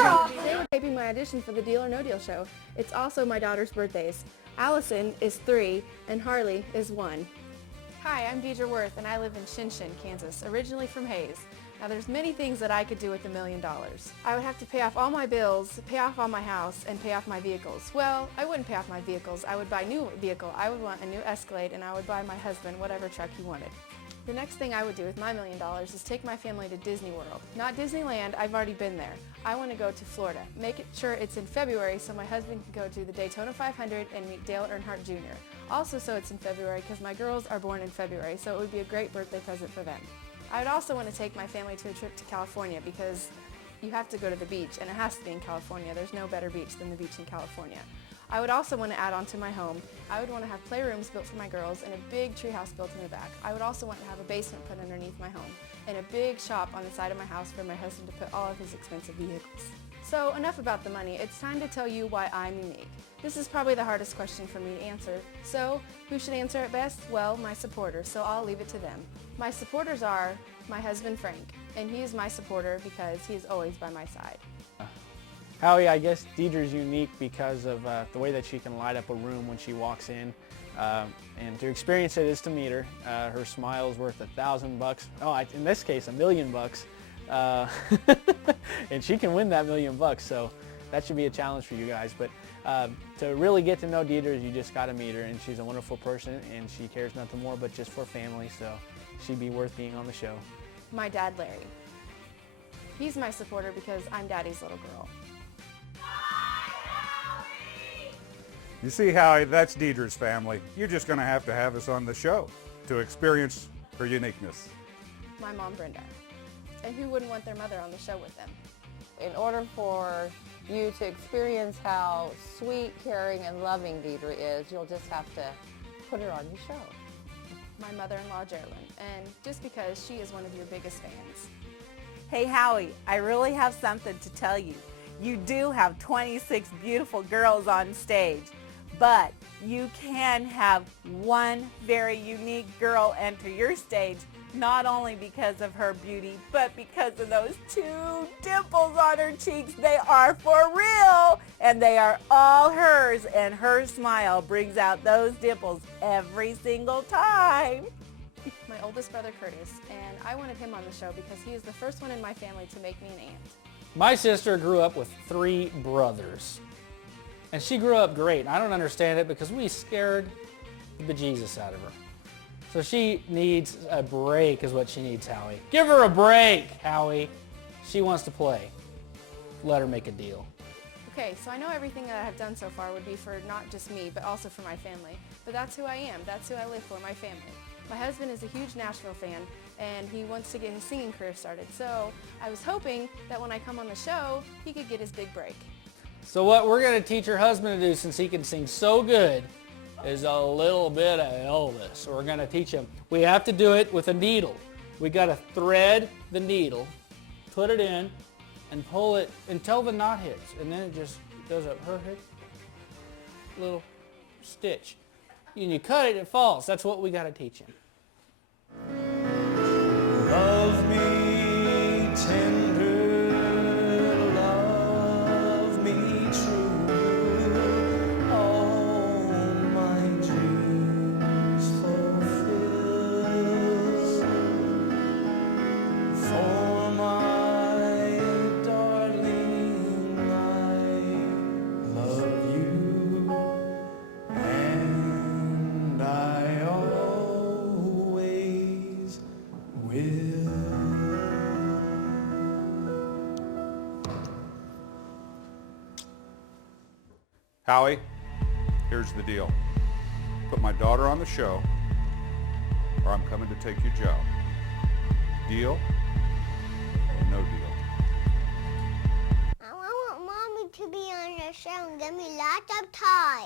Today we're taping my audition for the Deal or No Deal show. It's also my daughter's birthdays. Allison is 3 and Harley is 1. Hi, I'm Deirdre Worth and I live in Shinshin, Kansas, originally from Hayes. Now there's many things that I could do with $1 million. I would have to pay off all my bills, pay off all my house, and pay off my vehicles. Well, I wouldn't pay off my vehicles. I would buy a new vehicle. I would want a new Escalade and I would buy my husband whatever truck he wanted. The next thing I would do with my $1 million is take my family to Disney World. Not Disneyland, I've already been there. I want to go to Florida. Make sure it's in February so my husband can go to the Daytona 500 and meet Dale Earnhardt Jr. Also so it's in February because my girls are born in February, so it would be a great birthday present for them. I would also want to take my family to a trip to California because you have to go to the beach and it has to be in California. There's no better beach than the beach in California. I would also want to add on to my home. I would want to have playrooms built for my girls and a big treehouse built in the back. I would also want to have a basement put underneath my home and a big shop on the side of my house for my husband to put all of his expensive vehicles. So enough about the money. It's time to tell you why I'm unique. This is probably the hardest question for me to answer. So who should answer it best? Well, my supporters, so I'll leave it to them. My supporters are my husband Frank, and he is my supporter because he is always by my side. Howie, I guess Deirdre's unique because of the way that she can light up a room when she walks in. And to experience it is to meet her. Her smile is worth $1,000. Oh, in this case, $1 million. And she can win that $1 million, so that should be a challenge for you guys. But to really get to know Deirdre, you just got to meet her, and she's a wonderful person, and she cares nothing more but just for family, so she'd be worth being on the show. My dad, Larry. He's my supporter because I'm Daddy's little girl. You see, Howie, that's Deirdre's family. You're just going to have us on the show to experience her uniqueness. My mom, Brenda. And who wouldn't want their mother on the show with them? In order for you to experience how sweet, caring, and loving Deirdre is, you'll just have to put her on your show. My mother-in-law, Geraldine, and just because she is one of your biggest fans. Hey Howie, I really have something to tell you. You do have 26 beautiful girls on stage, but you can have one very unique girl enter your stage, not only because of her beauty, but because of those 2 dimples on her cheeks. They are for real, and they are all hers, and her smile brings out those dimples every single time. My oldest brother, Curtis, and I wanted him on the show because he is the first one in my family to make me an aunt. My sister grew up with 3 brothers, and she grew up great. I don't understand it because we scared the bejesus out of her. So she needs a break is what she needs, Howie. Give her a break, Howie. She wants to play. Let her make a deal. Okay, so I know everything that I have done so far would be for not just me, but also for my family. But that's who I am. That's who I live for, my family. My husband is a huge Nashville fan, and he wants to get his singing career started. So I was hoping that when I come on the show, he could get his big break. So what we're going to teach her husband to do, since he can sing so good, is a little bit of Elvis. We're going to teach him. We have to do it with a needle. We got to thread the needle, put it in, and pull it until the knot hits. And then it just does a perfect little stitch. And you cut it, it falls. That's what we got to teach him. Love me tender, love me true, all my dreams fulfill. For my darling, I love you, and I always will. Howie, here's the deal. Put my daughter on the show, or I'm coming to take your job. Deal or no deal? I want Mommy to be on the show and give me lots of time.